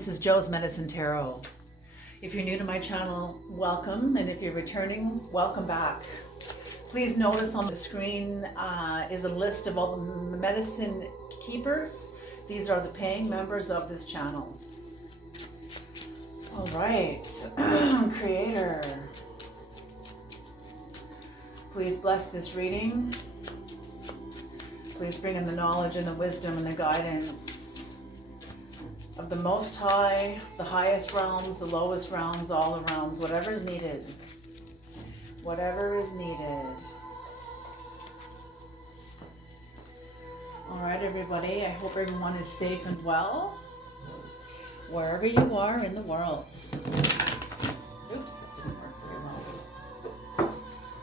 This is Joe's Medicine Tarot. If you're new to my channel, welcome, and if you're returning, welcome back. Please notice on the screen is a list of all the medicine keepers. These are the paying members of this channel. All right, Creator, please bless this reading. Please bring in the knowledge and the wisdom and the guidance of the Most High, the highest realms, the lowest realms, all the realms, whatever is needed. Whatever is needed. All right, everybody, I hope everyone is safe and well, wherever you are in the world. Oops, it didn't work very well.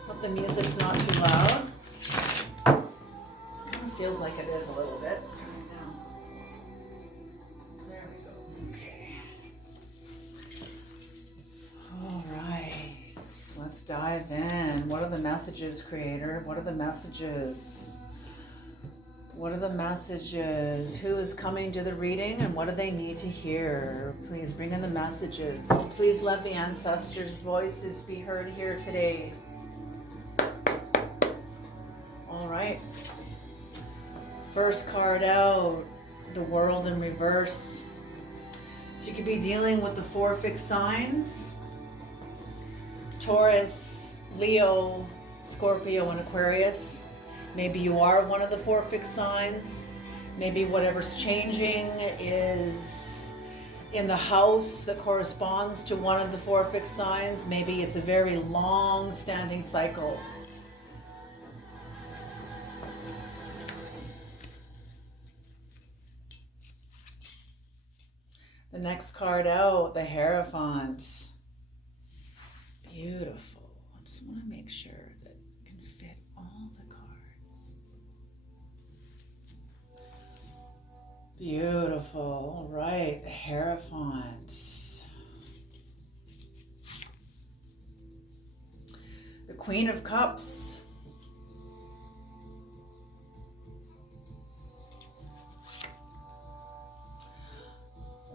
Hope the music's not too loud. It feels like it is a little bit. Turn it down. There we go. Okay. All right. Let's dive in. What are the messages, Creator? What are the messages? What are the messages? Who is coming to the reading and what do they need to hear? Please bring in the messages. Please let the ancestors' voices be heard here today. All right. First card out, the world in reverse. So you could be dealing with the 4 fixed signs: Taurus, Leo, Scorpio, and Aquarius. Maybe you are one of the 4 fixed signs. Maybe whatever's changing is in the house that corresponds to one of the 4 fixed signs. Maybe it's a very long-standing cycle. The next card out, the Hierophant. Beautiful. I just want to make sure that it can fit all the cards. Beautiful. All right, the Hierophant. The Queen of Cups.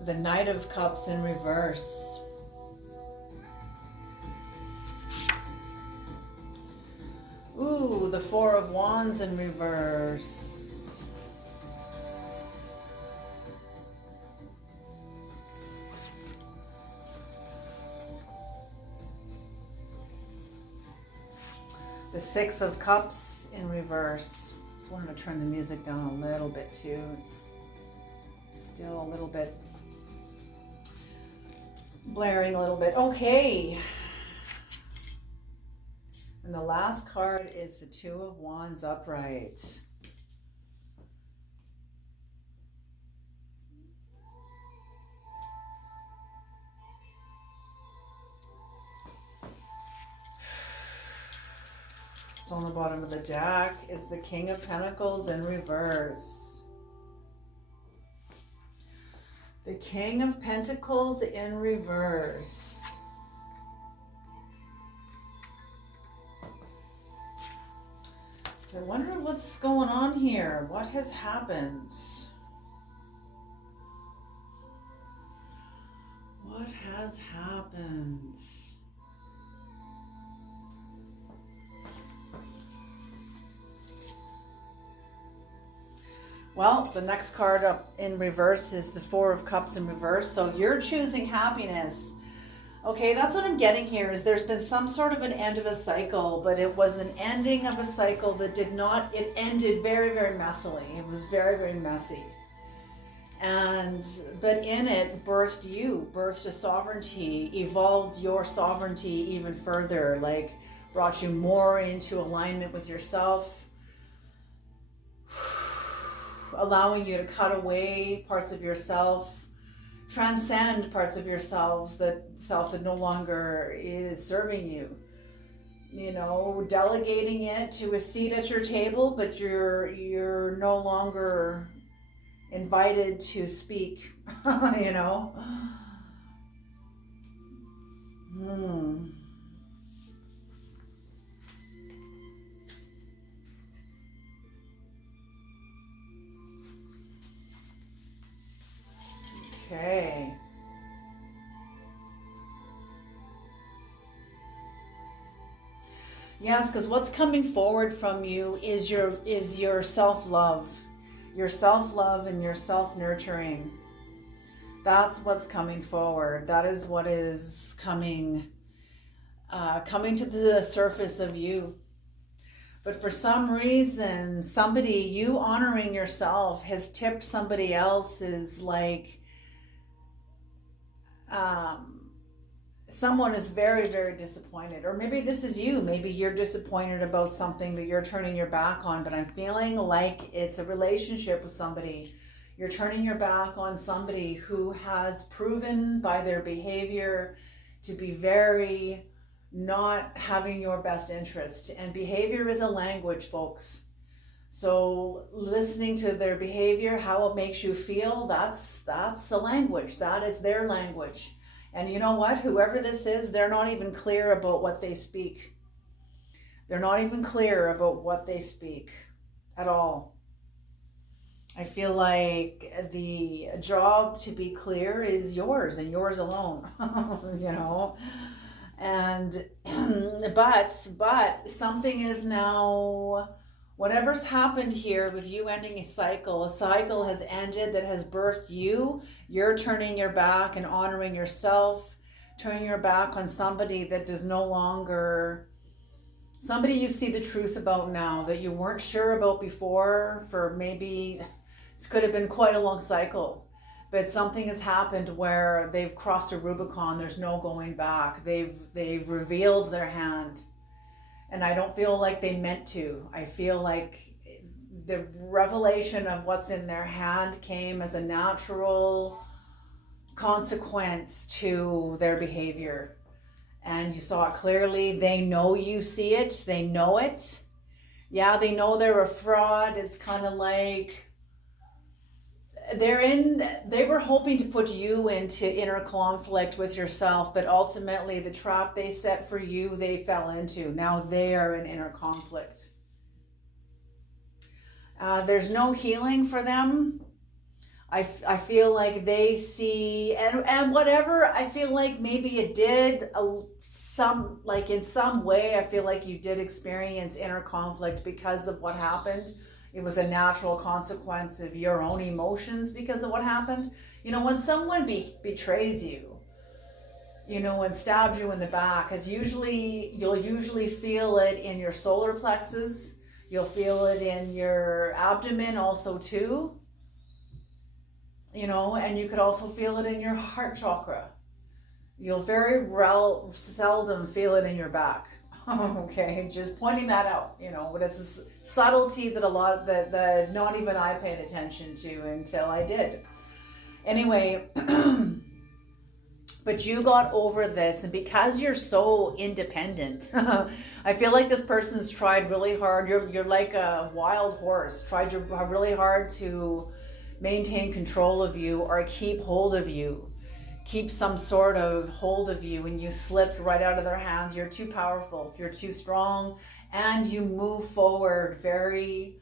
The Knight of Cups in reverse. Ooh, the 4 of Wands in reverse. The 6 of Cups in reverse. Just wanted to turn the music down a little bit too. It's still a little bit blaring a little bit. Okay. And the last card is the 2 of Wands upright. So on the bottom of the deck is the King of Pentacles in reverse. The King of Pentacles in reverse. So I wonder what's going on here. What has happened? What has happened? Well, the next card up in reverse is the 4 of Cups in reverse. So you're choosing happiness. Okay, that's what I'm getting here, is there's been some sort of an end of a cycle, but it was an ending of a cycle that did not, it ended very, very messily. It was very, very messy. But in it, birthed a sovereignty, evolved your sovereignty even further, like brought you more into alignment with yourself, allowing you to cut away parts of yourself, transcend parts of yourselves that no longer is serving you. You know, delegating it to a seat at your table, but you're no longer invited to speak. You know. Okay. Yes, because what's coming forward from you is your self-love. Your self-love and your self-nurturing. That's what's coming forward. That is what is coming to the surface of you. But for some reason, you honoring yourself has tipped somebody else's, like, someone is very, very disappointed. Or maybe this is you. Maybe you're disappointed about something that you're turning your back on, but I'm feeling like it's a relationship with somebody. You're turning your back on somebody who has proven by their behavior to be very not having your best interest. And behavior is a language, folks. So listening to their behavior, how it makes you feel, that's a language. That is their language. And you know what? Whoever this is, they're not even clear about what they speak. They're not even clear about what they speak at all. I feel like the job to be clear is yours and yours alone, you know. And but something is now, whatever's happened here with you ending a cycle has ended that has birthed you. You're turning your back and honoring yourself, turning your back on somebody that does no longer, somebody you see the truth about now that you weren't sure about before. For maybe this could have been quite a long cycle, but something has happened where they've crossed a Rubicon. There's no going back. They've revealed their hand. And I don't feel like they meant to. I feel like the revelation of what's in their hand came as a natural consequence to their behavior. And you saw it clearly. They know you see it. They know it. Yeah, they know they're a fraud. It's kind of like they were hoping to put you into inner conflict with yourself, but ultimately the trap they set for you, they fell into. Now they are in inner conflict. There's no healing for them. I feel like they see, and whatever, I feel like maybe it did in some way, I feel like you did experience inner conflict because of what happened. It was a natural consequence of your own emotions because of what happened. You know, when someone betrays you, you know, and stabs you in the back, you'll usually feel it in your solar plexus. You'll feel it in your abdomen also too. You know, and you could also feel it in your heart chakra. You'll very seldom feel it in your back. Okay, just pointing that out, you know, but it's a subtlety that not even I paid attention to until I did. Anyway, but you got over this, and because you're so independent, I feel like this person's tried really hard. You're like a wild horse, tried really hard to maintain control of you or keep hold of you. Keep some sort of hold of you, and you slipped right out of their hands. You're too powerful, you're too strong, and you move forward very,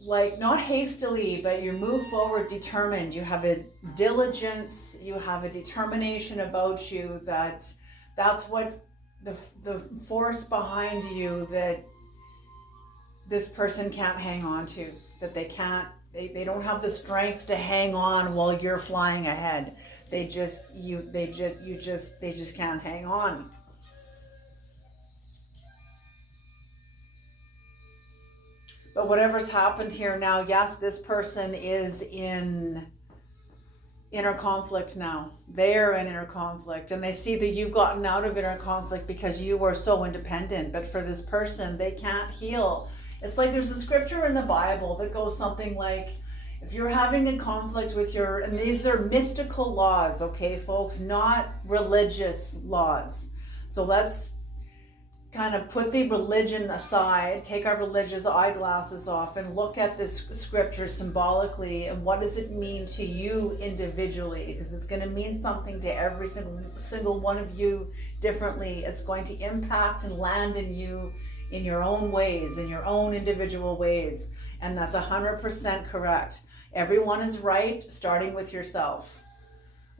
like, not hastily, but you move forward determined. You have a diligence, you have a determination about you that's what the force behind you that this person can't hang on to, that they can't. They don't have the strength to hang on while you're flying ahead. They just can't hang on. But whatever's happened here now, yes, this person is in inner conflict now. They're in inner conflict, and they see that you've gotten out of inner conflict because you were so independent. But for this person, they can't heal. It's like there's a scripture in the Bible that goes something like, if you're having a conflict with and these are mystical laws, okay, folks, not religious laws. So let's kind of put the religion aside, take our religious eyeglasses off, and look at this scripture symbolically, and what does it mean to you individually? Because it's going to mean something to every single one of you differently. It's going to impact and land in you in your own ways, in your own individual ways. And that's 100% correct. Everyone is right, starting with yourself.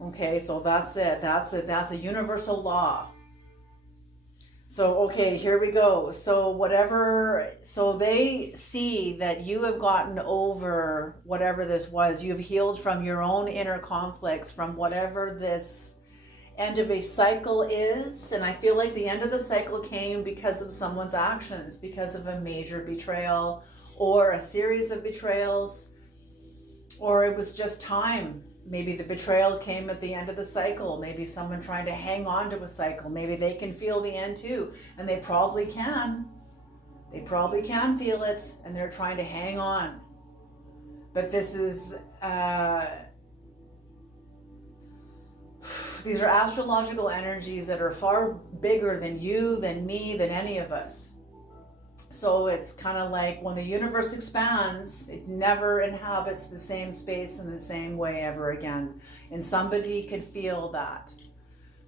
Okay, so that's it. That's a universal law. So, okay, here we go. So they see that you have gotten over whatever this was. You've healed from your own inner conflicts, from whatever this end of a cycle is. And I feel like the end of the cycle came because of someone's actions, because of a major betrayal or a series of betrayals, or it was just time. Maybe the betrayal came at the end of the cycle. Maybe someone trying to hang on to a cycle. Maybe they can feel the end too. And they probably can. They probably can feel it. And they're trying to hang on. But this is, these are astrological energies that are far bigger than you, than me, than any of us. So it's kind of like when the universe expands, it never inhabits the same space in the same way ever again. And somebody could feel that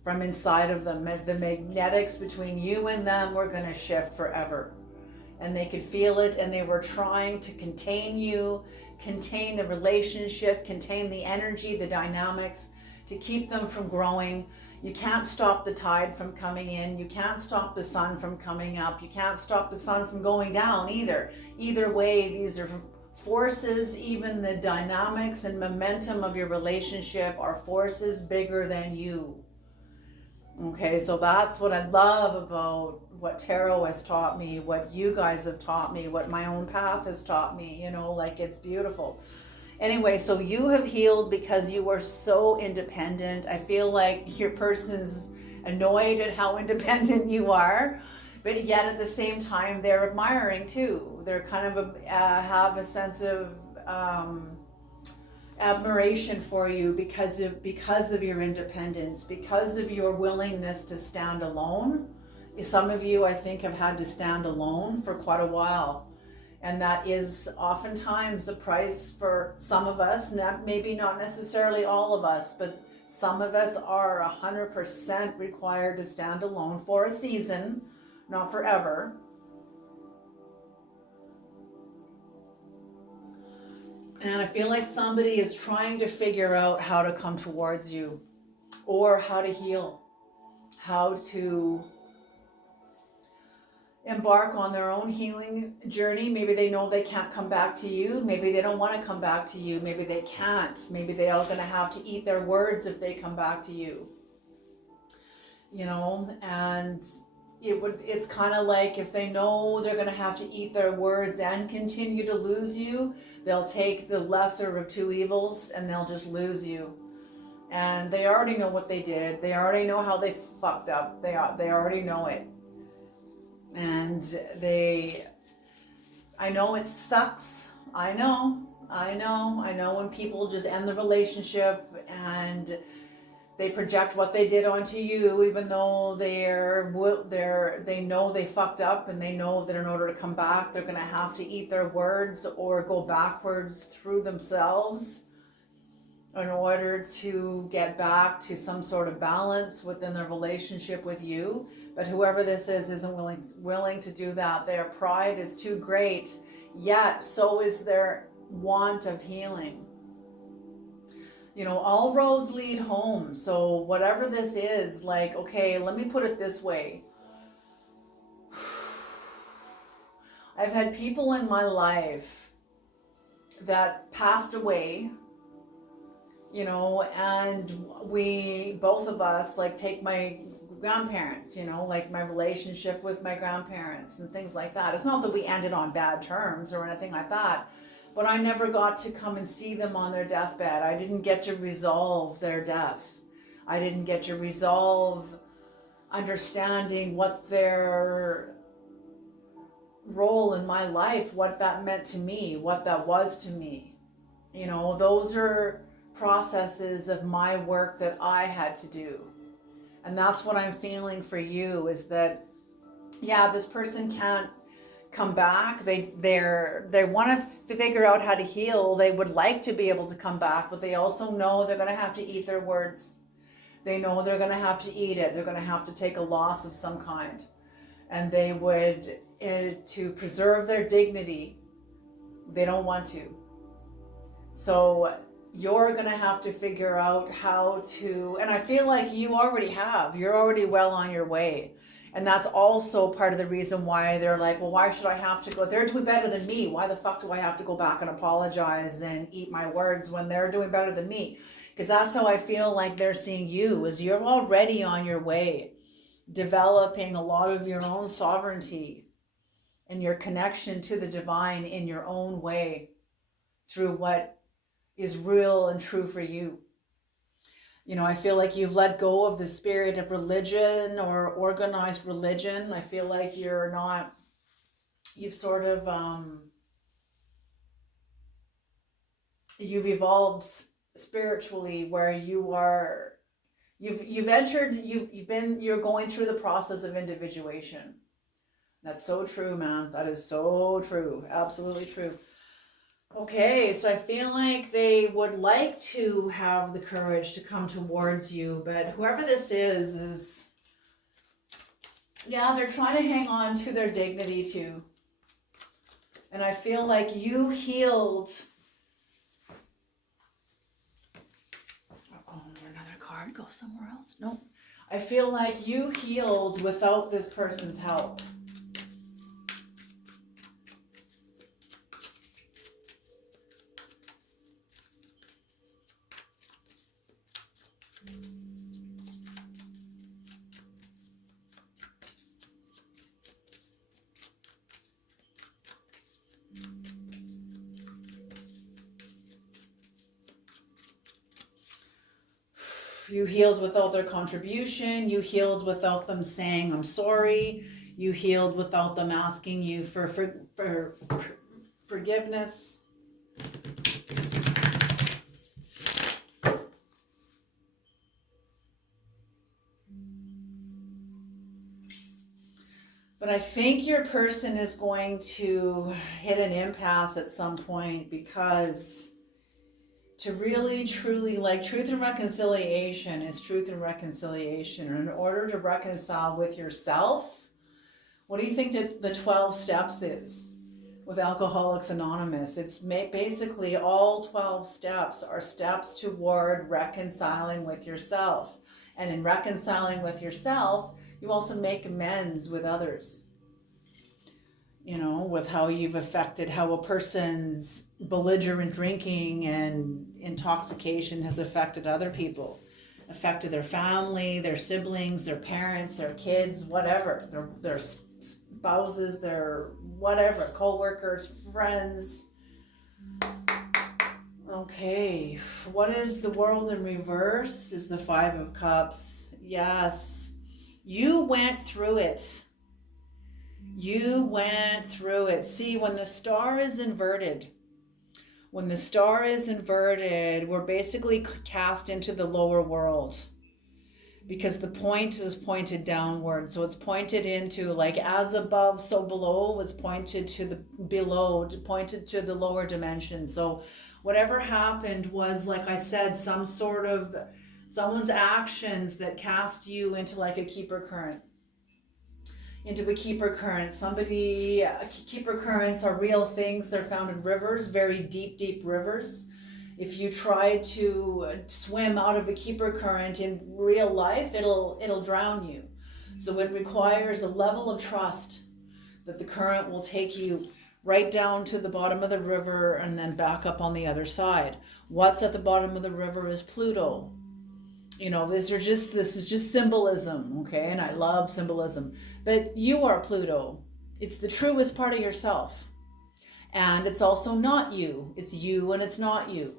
from inside of them. The magnetics between you and them were going to shift forever. And they could feel it, and they were trying to contain you, contain the relationship, contain the energy, the dynamics, to keep them from growing. You can't stop the tide from coming in. You can't stop the sun from coming up. You can't stop the sun from going down either. Either way, these are forces. Even the dynamics and momentum of your relationship are forces bigger than you. Okay, so that's what I love about what tarot has taught me, what you guys have taught me, what my own path has taught me, like it's beautiful. Anyway, so you have healed because you are so independent. I feel like your person's annoyed at how independent you are, but yet at the same time, they're admiring too. They're kind of have a sense of admiration for you because of your independence, because of your willingness to stand alone. Some of you, I think, have had to stand alone for quite a while. And that is oftentimes the price for some of us, maybe not necessarily all of us, but some of us are 100% required to stand alone for a season, not forever. And I feel like somebody is trying to figure out how to come towards you, or how to heal, how to embark on their own healing journey. Maybe they know they can't come back to you. Maybe they don't want to come back to you. Maybe they can't. Maybe they are going to have to eat their words if they come back to you. And it's kind of like if they know they're going to have to eat their words and continue to lose you, they'll take the lesser of two evils and they'll just lose you. And they already know what they did. They already know how they fucked up. They already know it. And I know it sucks. I know when people just end the relationship and they project what they did onto you, even though they know they fucked up, and they know that in order to come back, they're going to have to eat their words or go backwards through themselves in order to get back to some sort of balance within their relationship with you. But whoever this is isn't willing to do that. Their pride is too great, yet so is their want of healing. All roads lead home. So whatever this is, like, okay, let me put it this way. I've had people in my life that passed away, and we, both of us, like, take my grandparents, like my relationship with my grandparents and things like that. It's not that we ended on bad terms or anything like that, but I never got to come and see them on their deathbed. I didn't get to resolve their death. I didn't get to resolve understanding what their role in my life, what that meant to me, what that was to me. Those are processes of my work that I had to do. And that's what I'm feeling for you, is that, yeah, this person can't come back. They want to figure out how to heal. They would like to be able to come back, but they also know they're going to have to eat their words. They know they're going to have to eat it. They're going to have to take a loss of some kind. And they would, to preserve their dignity, they don't want to. So you're going to have to figure out how to, and I feel like you already have. You're already well on your way. And that's also part of the reason why they're like, well, why should I have to go? They're doing better than me. Why the fuck do I have to go back and apologize and eat my words when they're doing better than me? Because that's how I feel like they're seeing you, is you're already on your way, developing a lot of your own sovereignty and your connection to the divine in your own way through what is real and true for you. You know, I feel like you've let go of the spirit of religion or organized religion. I feel like you've sort of, you've evolved spiritually where you're going through the process of individuation. That's so true, man. That is so true. Absolutely true. Okay, so I feel like they would like to have the courage to come towards you, but whoever this is, yeah, they're trying to hang on to their dignity too. And I feel like you healed. Oh, another card, go somewhere else. No. I feel like you healed without this person's help. You healed without their contribution. You healed without them saying, I'm sorry. You healed without them asking you for forgiveness. But I think your person is going to hit an impasse at some point, because to really, truly, like, truth and reconciliation is truth and reconciliation. And in order to reconcile with yourself, what do you think the 12 steps is with Alcoholics Anonymous? It's basically all 12 steps are steps toward reconciling with yourself. And in reconciling with yourself, you also make amends with others. You know, with how you've affected, how a person's belligerent drinking and intoxication has affected other people, affected their family, their siblings, their parents, their kids, whatever, their spouses, their whatever, co-workers, friends. Okay, what is the world in reverse? Is the 5 of Cups. Yes, you went through it. You went through it. See, when the star is inverted, we're basically cast into the lower world, because the point is pointed downward. So it's pointed into, like, as above, so below. It's pointed to the below, pointed to the lower dimension. So whatever happened was, like I said, someone's actions that cast you into like a keeper current. Keeper currents are real things. They're found in rivers, very deep, deep rivers. If you try to swim out of a keeper current in real life, it'll drown you. So it requires a level of trust that the current will take you right down to the bottom of the river and then back up on the other side. What's at the bottom of the river is Pluto. You know, this is just symbolism, okay? And I love symbolism. But you are Pluto. It's the truest part of yourself. And it's also not you. It's you and it's not you.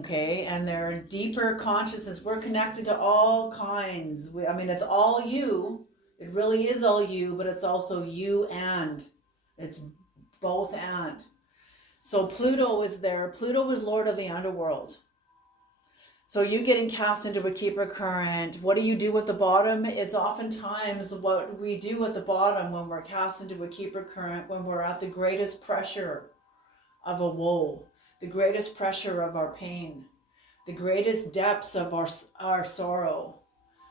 Okay? And there are deeper consciousness. We're connected to all kinds. It's all you. It really is all you, but it's also you and. It's both and. So Pluto is there. Pluto is Lord of the Underworld. So you getting cast into a keeper current, what do you do with the bottom? Is oftentimes what we do at the bottom when we're cast into a keeper current, when we're at the greatest pressure of a woe, the greatest pressure of our pain, the greatest depths of our sorrow,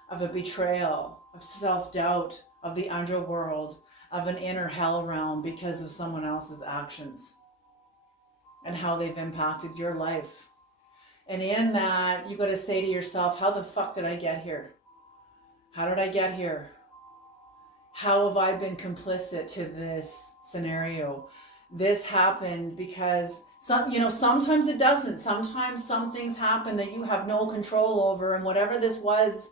of a betrayal, of self-doubt, of the underworld, of an inner hell realm because of someone else's actions and how they've impacted your life. And in that, you got to say to yourself, how the fuck did I get here? How did I get here? How have I been complicit to this scenario? This happened because sometimes it doesn't. Sometimes some things happen that you have no control over, and whatever this was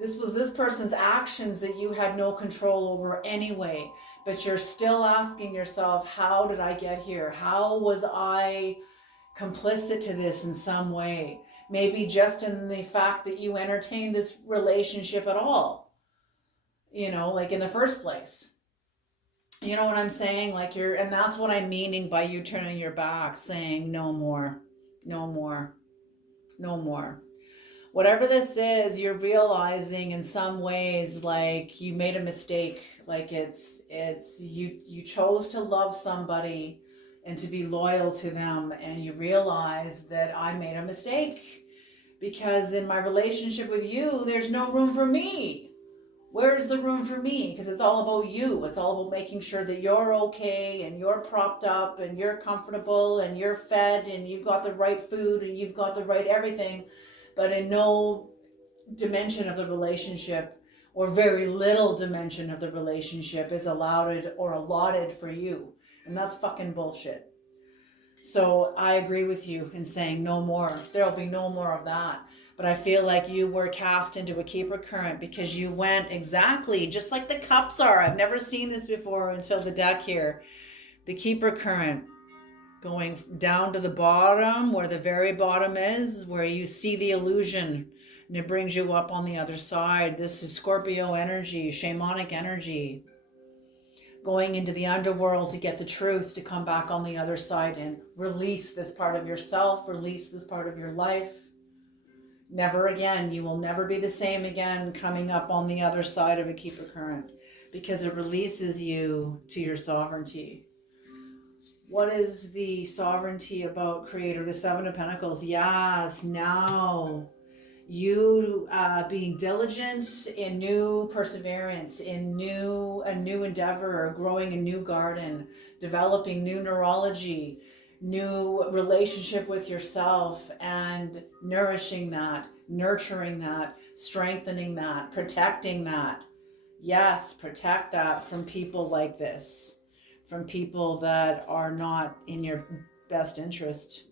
this person's actions that you had no control over anyway. But you're still asking yourself, how did I get here? How was I complicit to this in some way? Maybe just in the fact that you entertained this relationship at all, like in the first place. You know what I'm saying? And that's what I'm meaning by you turning your back, saying no more, no more, no more. Whatever this is, you're realizing in some ways like you made a mistake. Like it's you chose to love somebody and to be loyal to them, and you realize that I made a mistake because in my relationship with you, there's no room for me. Where is the room for me? Because it's all about you. It's all about making sure that you're okay and you're propped up and you're comfortable and you're fed and you've got the right food and you've got the right everything. But in no dimension of the relationship, or very little dimension of the relationship, is allowed or allotted for you. And that's fucking bullshit. So I agree with you in saying no more. There'll be no more of that. But I feel like you were cast into a keeper current because you went exactly just like the cups are. I've never seen this before until the deck here. The keeper current going down to the bottom, where the very bottom is, where you see the illusion, and it brings you up on the other side. This is Scorpio energy, shamanic energy, going into the underworld to get the truth, to come back on the other side and release this part of yourself, release this part of your life. Never again. You will never be the same again coming up on the other side of a keeper current, because it releases you to your sovereignty. What is the sovereignty about, Creator? The Seven of Pentacles. Yes, now you being diligent in new perseverance, in a new endeavor, or growing a new garden, developing new neurology, new relationship with yourself, and nourishing that, nurturing that, strengthening that, protecting that. Yes, protect that from people like this, from people that are not in your best interest.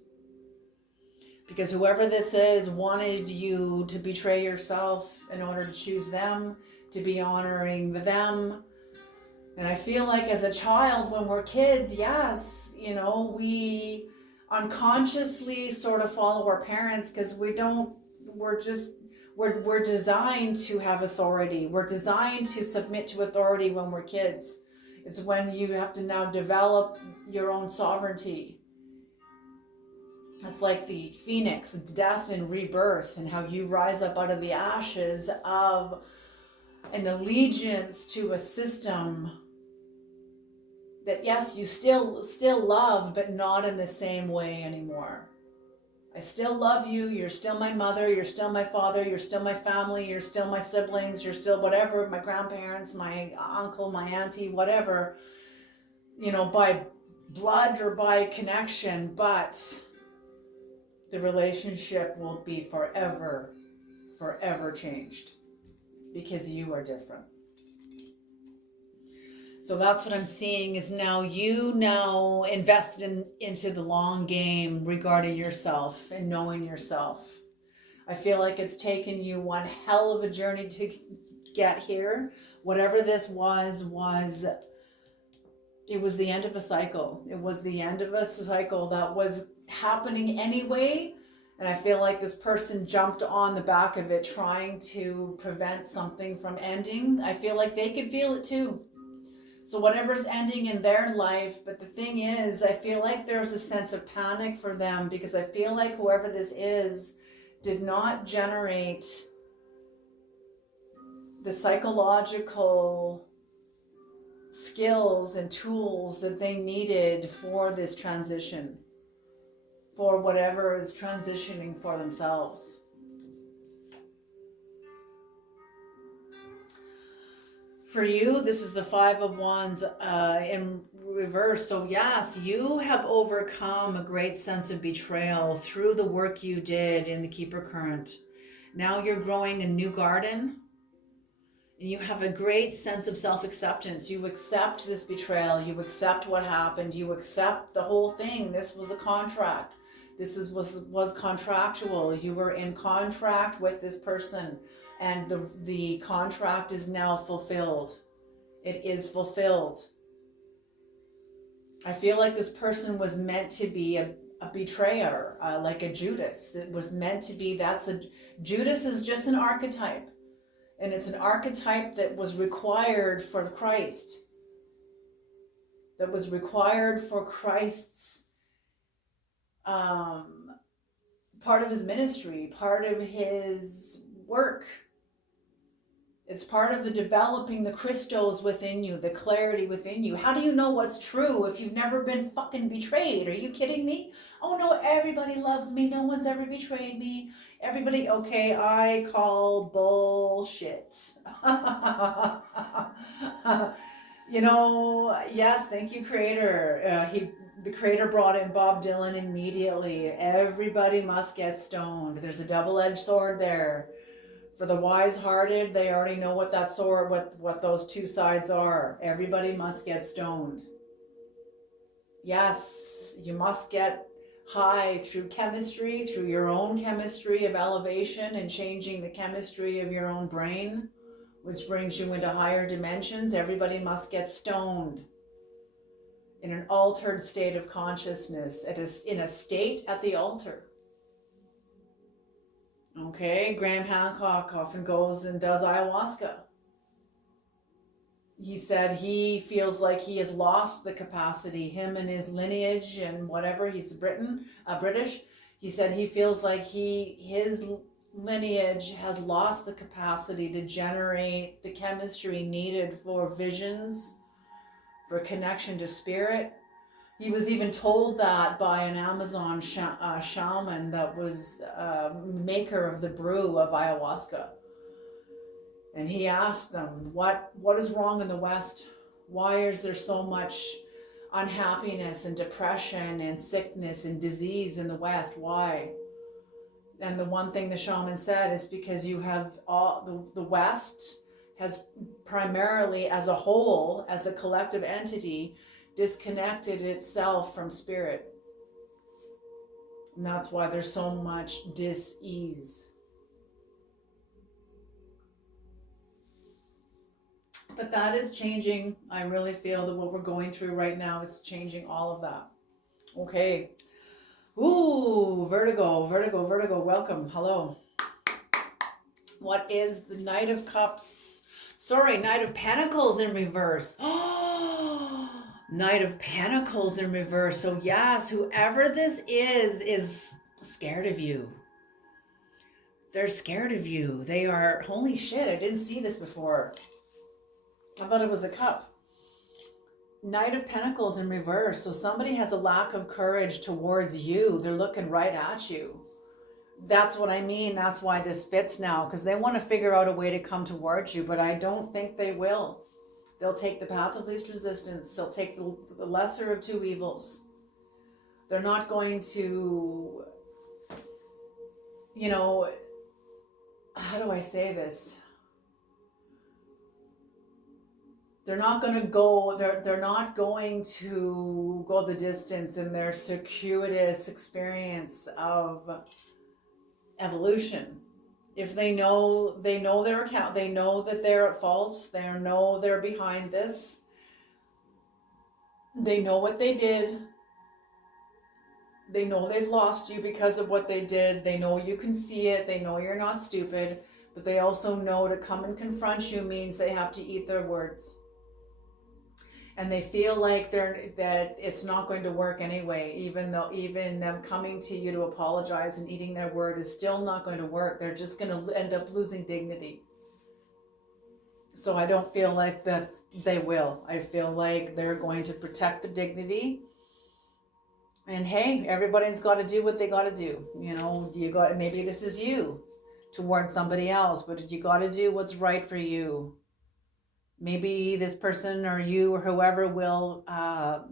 Because whoever this is wanted you to betray yourself in order to choose them, to be honoring them. And I feel like as a child, when we're kids, yes, we unconsciously sort of follow our parents because we're designed to have authority. We're designed to submit to authority when we're kids. It's when you have to now develop your own sovereignty. It's like the phoenix, death and rebirth, and how you rise up out of the ashes of an allegiance to a system that, yes, you still love, but not in the same way anymore. I still love you. You're still my mother. You're still my father. You're still my family. You're still my siblings. You're still whatever, my grandparents, my uncle, my auntie, whatever, by blood or by connection, but the relationship will be forever changed because you are different. So that's what I'm seeing is now invested into the long game regarding yourself and knowing yourself. I feel like it's taken you one hell of a journey to get here. Whatever this was it was the end of a cycle. It was the end of a cycle that was happening anyway. And I feel like this person jumped on the back of it trying to prevent something from ending. I feel like they could feel it too. So whatever's ending in their life, but the thing is, I feel like there's a sense of panic for them because I feel like whoever this is did not generate the psychological skills and tools that they needed for this transition, for whatever is transitioning for themselves. For you, this is the Five of Wands in reverse. So yes, you have overcome a great sense of betrayal through the work you did in the Keeper current. Now you're growing a new garden. And you have a great sense of self-acceptance. You accept this betrayal. You accept what happened. You accept the whole thing. This was a contract. Was contractual. You were in contract with this person, and the contract is now fulfilled. It is fulfilled. I feel like this person was meant to be a betrayer, like a Judas. It was meant to be. Judas is just an archetype. And it's an archetype that was required for Christ. That was required for Christ's part of his ministry, part of his work. It's part of the developing the Christos within you, the clarity within you. How do you know what's true if you've never been fucking betrayed? Are you kidding me? Oh no, everybody loves me. No one's ever betrayed me. Everybody, okay, I call bullshit. Yes, thank you, Creator. The Creator brought in Bob Dylan immediately. Everybody must get stoned. There's a double-edged sword there. For the wise-hearted, they already know what that sword, what those two sides are. Everybody must get stoned. Yes, you must get high through chemistry, through your own chemistry of elevation and changing the chemistry of your own brain, which brings you into higher dimensions. Everybody must get stoned in an altered state of consciousness, in a state at the altar. Okay, Graham Hancock often goes and does ayahuasca. He said he feels like he has lost the capacity, him and his lineage and whatever, he's British. He said he feels like his lineage has lost the capacity to generate the chemistry needed for visions, for connection to spirit. He was even told that by an Amazon shaman that was maker of the brew of ayahuasca. And he asked them, what is wrong in the West? Why is there so much unhappiness and depression and sickness and disease in the West? Why? And the one thing the shaman said is because you have the West has primarily as a whole, as a collective entity, disconnected itself from spirit. And that's why there's so much dis-ease. But that is changing. I really feel that what we're going through right now is changing all of that. Okay. Ooh, vertigo. Welcome. Hello. What is the Knight of Cups? Sorry, Knight of Pentacles in reverse. Oh, Knight of Pentacles in reverse. So yes, whoever this is scared of you. They're scared of you. They are, holy shit, I didn't see this before. I thought it was a cup. Knight of Pentacles in reverse. So somebody has a lack of courage towards you. They're looking right at you. That's what I mean. That's why this fits now. Because they want to figure out a way to come towards you. But I don't think they will. They'll take the path of least resistance. They'll take the lesser of two evils. They're not going to, how do I say this? They're not going to go, they're not going to go the distance in their circuitous experience of evolution. If they know their account, they know that they're at fault, they know they're behind this, they know what they did, they know they've lost you because of what they did, they know you can see it, they know you're not stupid, but they also know to come and confront you means they have to eat their words. And they feel like that it's not going to work anyway, even them coming to you to apologize and eating their word is still not going to work. They're just going to end up losing dignity. So I don't feel like that they will. I feel like they're going to protect the dignity. And hey, everybody's got to do what they got to do. Maybe this is you towards somebody else, but you got to do what's right for you. Maybe this person or you or whoever will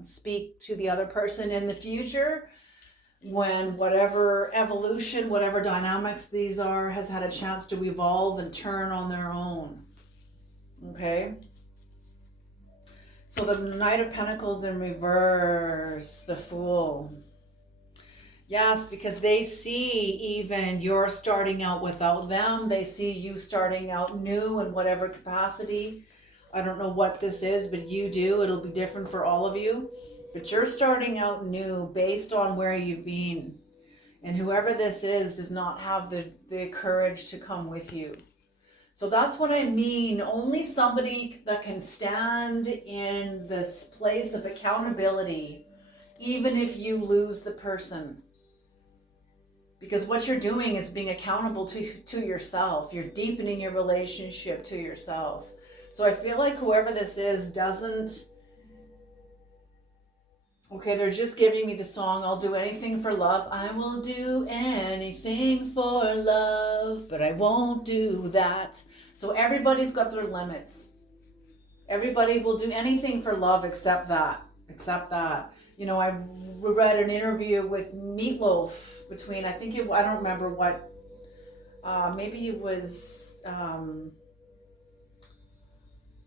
speak to the other person in the future when whatever evolution, whatever dynamics these are, has had a chance to evolve and turn on their own. Okay. So the Knight of Pentacles in reverse, the Fool. Yes, because they see even you're starting out without them. They see you starting out new in whatever capacity. I don't know what this is, but you do. It'll be different for all of you. But you're starting out new based on where you've been. And whoever this is does not have the courage to come with you. So that's what I mean. Only somebody that can stand in this place of accountability, even if you lose the person. Because what you're doing is being accountable to yourself. You're deepening your relationship to yourself. So I feel like whoever this is doesn't... Okay, they're just giving me the song, I'll do anything for love. I will do anything for love, but I won't do that. So everybody's got their limits. Everybody will do anything for love except that. Except that. You know, I read an interview with Meatloaf between, I don't remember what, maybe it was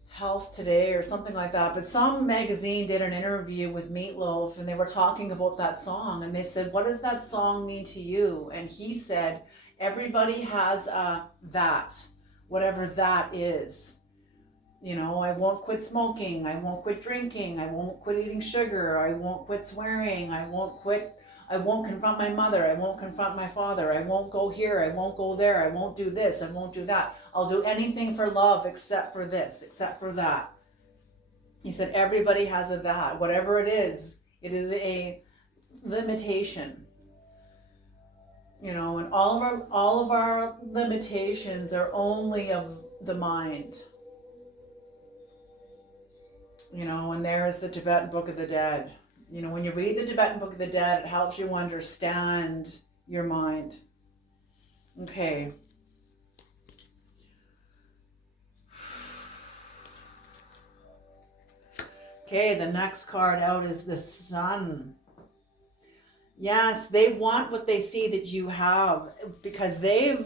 Health Today or something like that, but some magazine did an interview with Meatloaf and they were talking about that song and they said, what does that song mean to you? And he said, everybody has a that, whatever that is. You know, I won't quit smoking, I won't quit drinking, I won't quit eating sugar, I won't quit swearing, I won't confront my mother, I won't confront my father, I won't go here, I won't go there, I won't do this, I won't do that. I'll do anything for love except for this, except for that. He said everybody has a that, whatever it is a limitation. You know, and all of our limitations are only of the mind. You know, and there is the Tibetan Book of the Dead. You know, when you read the Tibetan Book of the Dead, it helps you understand your mind. Okay. Okay, the next card out is the Sun. Yes, they want what they see that you have because they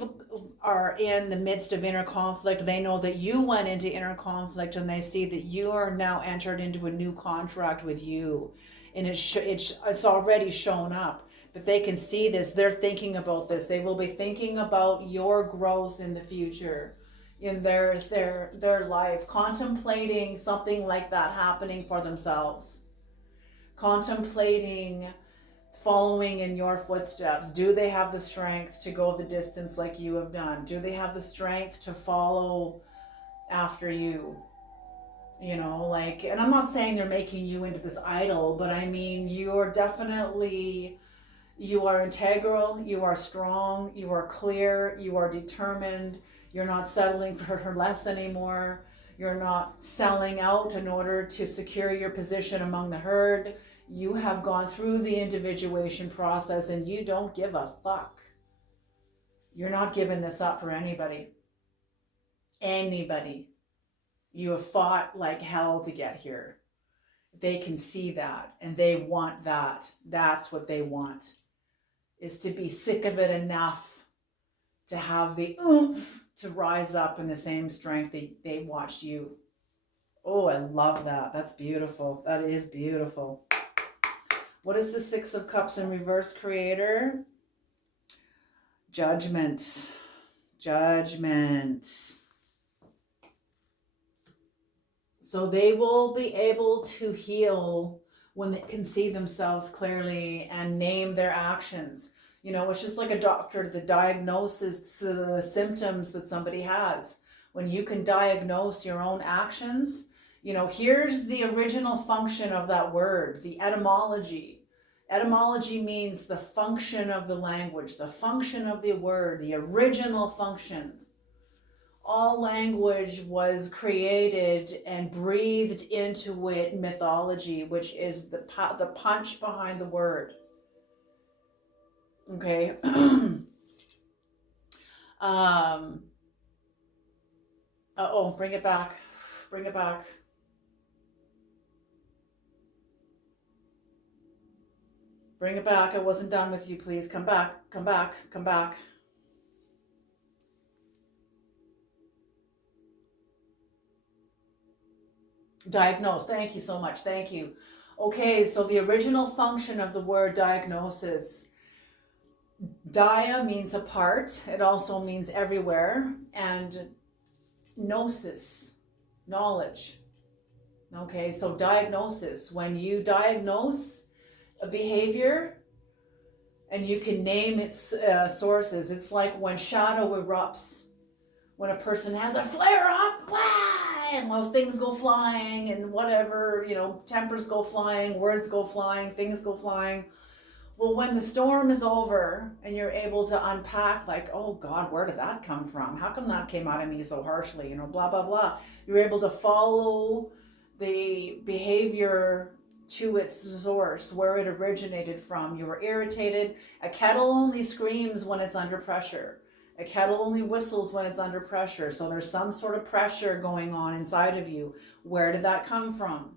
are in the midst of inner conflict. They know that you went into inner conflict and they see that you are now entered into a new contract with you. And it's already shown up, but they can see this. They're thinking about this. They will be thinking about your growth in the future, in their life, contemplating something like that happening for themselves, contemplating following in your footsteps. Do they have the strength to go the distance like you have done? Do they have the strength to follow after you? You know, like, and I'm not saying they're making you into this idol, but I mean, you are integral, you are strong, you are clear, you are determined, you're not settling for less anymore, you're not selling out in order to secure your position among the herd. You have gone through the individuation process and you don't give a fuck. You're not giving this up for anybody. Anybody. You have fought like hell to get here. They can see that and they want that. That's what they want. Is to be sick of it enough to have the oomph to rise up in the same strength they watched you. Oh, I love that. That's beautiful. That is beautiful. What is the Six of Cups in reverse, Creator? Judgment. Judgment. So they will be able to heal when they can see themselves clearly and name their actions. You know, it's just like a doctor that diagnoses the symptoms that somebody has. When you can diagnose your own actions, you know, here's the original function of that word, the etymology. Etymology means the function of the language, the function of the word, the original function. All language was created and breathed into it mythology, which is the punch behind the word. Okay. Bring it back. Bring it back. Bring it back. I wasn't done with you, please. Come back. Come back. Come back. Diagnose. Thank you so much. Thank you. Okay, so the original function of the word diagnosis, dia means apart. It also means everywhere. And gnosis, knowledge. Okay, so diagnosis. When you diagnose a behavior and you can name its sources, it's like when shadow erupts. When a person has a flare up, wah, and well, things go flying and whatever, tempers go flying, words go flying, things go flying. Well, when the storm is over and you're able to unpack, like, oh God, where did that come from? How come that came out of me so harshly? Blah, blah, blah. You're able to follow the behavior to its source, where it originated from. You were irritated. A kettle only screams when it's under pressure. A kettle only whistles when it's under pressure. So there's some sort of pressure going on inside of you. Where did that come from?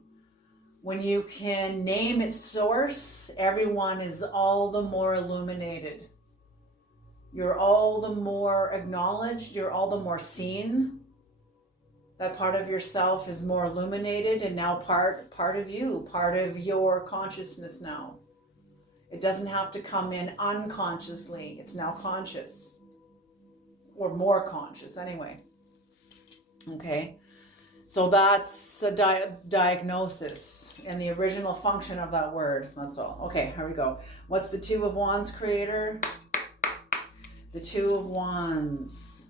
When you can name its source, everyone is all the more illuminated. You're all the more acknowledged. You're all the more seen. That part of yourself is more illuminated and now part of you, part of your consciousness now. It doesn't have to come in unconsciously. It's now conscious. Or more conscious anyway. Okay, so that's a diagnosis and the original function of that word. That's all. Okay, here we go. What's the Two of Wands creator? The Two of Wands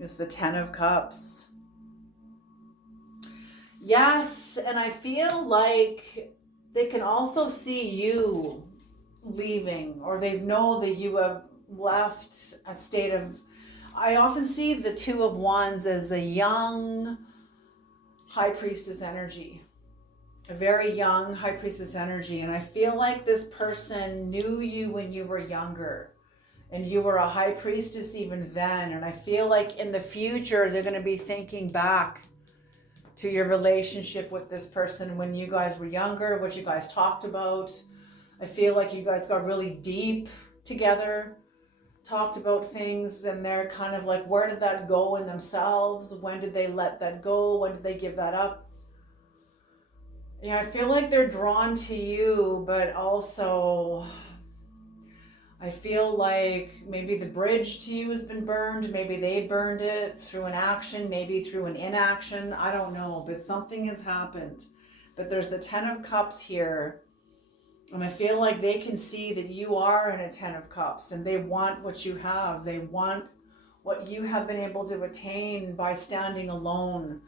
is the Ten of Cups. Yes, and I feel like they can also see you leaving, or they know that you have left a state of, I often see the Two of Wands as a young high priestess energy, a very young high priestess energy. And I feel like this person knew you when you were younger and you were a high priestess even then. And I feel like in the future, they're going to be thinking back to your relationship with this person when you guys were younger, what you guys talked about. I feel like you guys got really deep together, talked about things, and they're kind of like, where did that go in themselves? When did they let that go? When did they give that up? Yeah, I feel like they're drawn to you, but also I feel like maybe the bridge to you has been burned. Maybe they burned it through an action, maybe through an inaction. I don't know, but something has happened. But there's the Ten of Cups here. And I feel like they can see that you are in a Ten of Cups and they want what you have. They want what you have been able to attain by standing alone,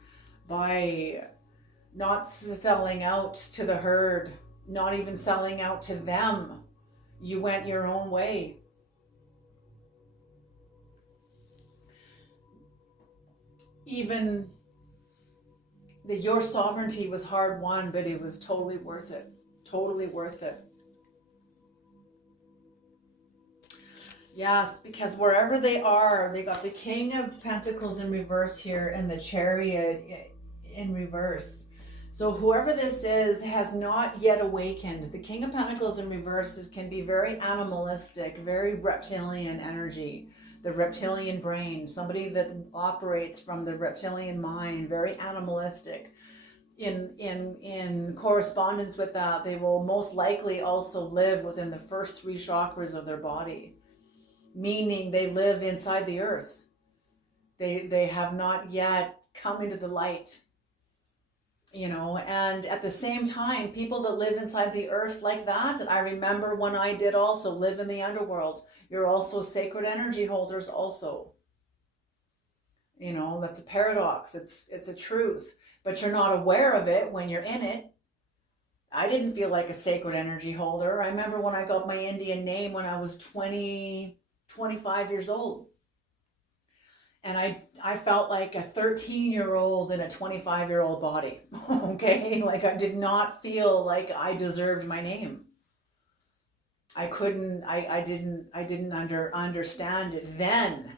by not selling out to the herd, not even selling out to them. You went your own way. Even your sovereignty was hard won, but it was totally worth it. Totally worth it. Yes, because wherever they are, they got the King of Pentacles in reverse here and the Chariot in reverse. So whoever this is has not yet awakened. The King of Pentacles in reverse can be very animalistic, very reptilian energy, the reptilian brain, somebody that operates from the reptilian mind, very animalistic. In correspondence with that, they will most likely also live within the first three chakras of their body, meaning they live inside the earth. They have not yet come into the light, and at the same time, people that live inside the earth like that, and I remember when I did also live in the underworld, you're also sacred energy holders also. That's a paradox. It's a truth. But you're not aware of it when you're in it. I didn't feel like a sacred energy holder. I remember when I got my Indian name when I was 25 years old. And I felt like a 13-year-old in a 25-year-old body. Okay? Like I did not feel like I deserved my name. I didn't understand it then.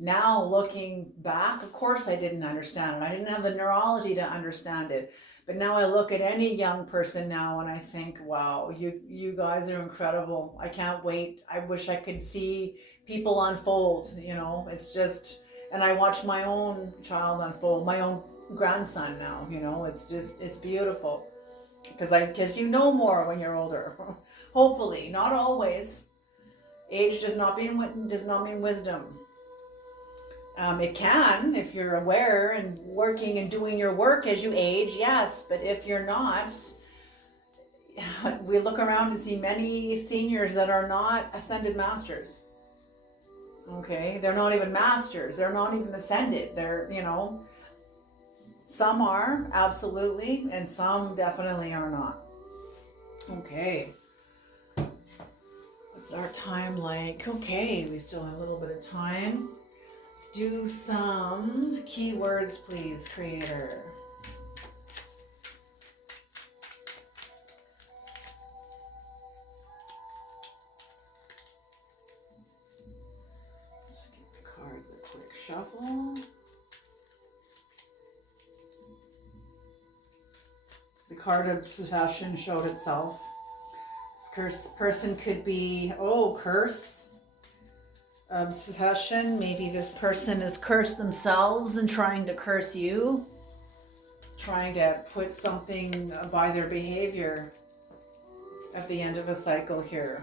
Now looking back, of course I didn't understand it. I didn't have the neurology to understand it. But now I look at any young person now and I think, wow, you guys are incredible. I can't wait. I wish I could see people unfold, it's just, and I watch my own child unfold, my own grandson now, it's beautiful. Because you know more when you're older. Hopefully, not always. Age does not mean wisdom. It can, if you're aware and working and doing your work as you age, yes. But if you're not, we look around and see many seniors that are not ascended masters. Okay, they're not even masters. They're not even ascended. They're, some are, absolutely, and some definitely are not. Okay. What's our time like? Okay, we still have a little bit of time. Let's do some keywords, please, Creator. Just give the cards a quick shuffle. The card of obsession showed itself. This person could be, curse, obsession. Maybe this person has cursed themselves and trying to curse you. Trying to put something by their behavior at the end of a cycle here.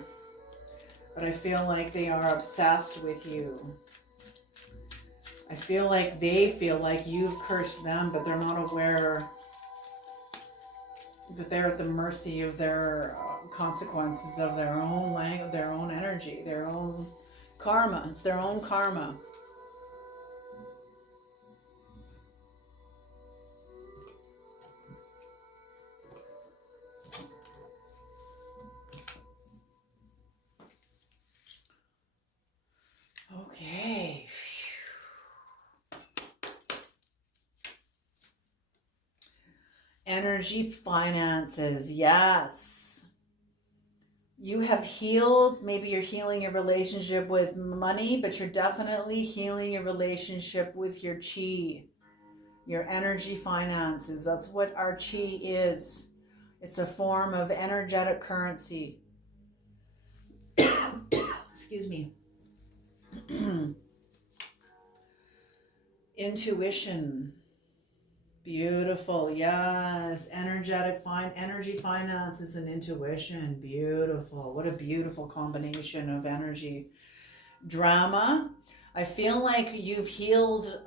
But I feel like they are obsessed with you. I feel like they feel like you've cursed them, but they're not aware that they're at the mercy of their consequences of their own language, their own energy, their own karma. It's their own karma. Okay. Energy finances, yes. You have healed, maybe you're healing your relationship with money, but you're definitely healing your relationship with your chi, your energy finances. That's what our chi is. It's a form of energetic currency. Excuse me. Intuition. Beautiful, yes. Energy finances and intuition. Beautiful. What a beautiful combination of energy. Drama. I feel like you've healed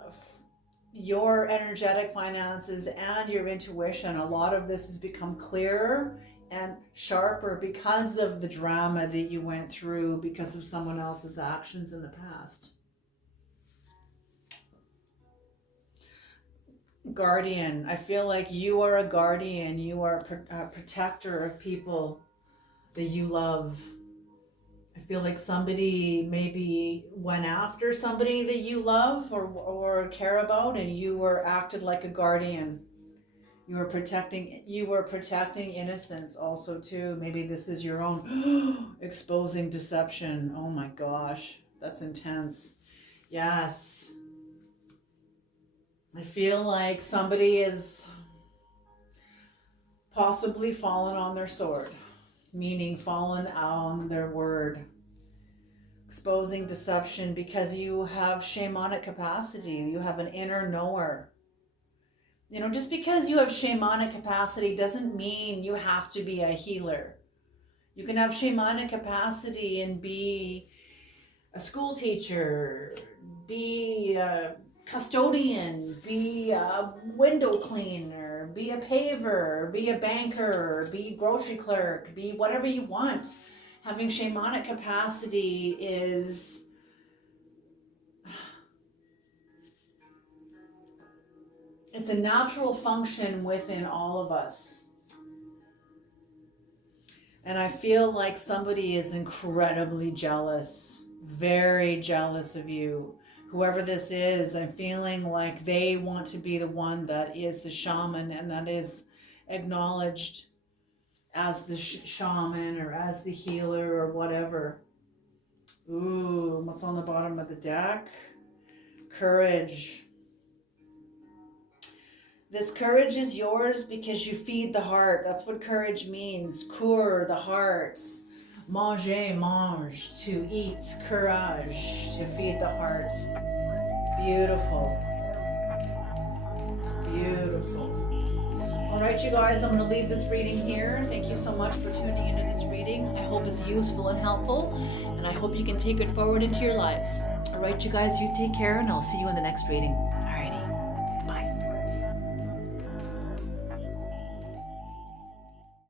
your energetic finances and your intuition. A lot of this has become clearer and sharper because of the drama that you went through because of someone else's actions in the past. Guardian. I feel like you are a guardian. You are a protector of people that you love. I feel like somebody maybe went after somebody that you love or care about, and you were acted like a guardian. You were protecting innocence also too. Maybe this is your own exposing deception. Oh my gosh, that's intense. Yes. I feel like somebody is possibly fallen on their sword, meaning fallen on their word. Exposing deception because you have shamanic capacity. You have an inner knower. Just because you have shamanic capacity doesn't mean you have to be a healer. You can have shamanic capacity and be a school teacher, be a custodian, be a window cleaner, be a paver, be a banker, be a grocery clerk, be whatever you want. Having shamanic capacity is it's a natural function within all of us. And I feel like somebody is incredibly jealous, very jealous of you. Whoever this is, I'm feeling like they want to be the one that is the shaman and that is acknowledged as the shaman or as the healer or whatever. Ooh, what's on the bottom of the deck? Courage. This courage is yours because you feed the heart. That's what courage means. Cour, the heart. Manger, mange, to eat. Courage, to feed the heart. Beautiful. Beautiful. All right, you guys, I'm going to leave this reading here. Thank you so much for tuning into this reading. I hope it's useful and helpful, and I hope you can take it forward into your lives. All right, you guys, you take care, and I'll see you in the next reading.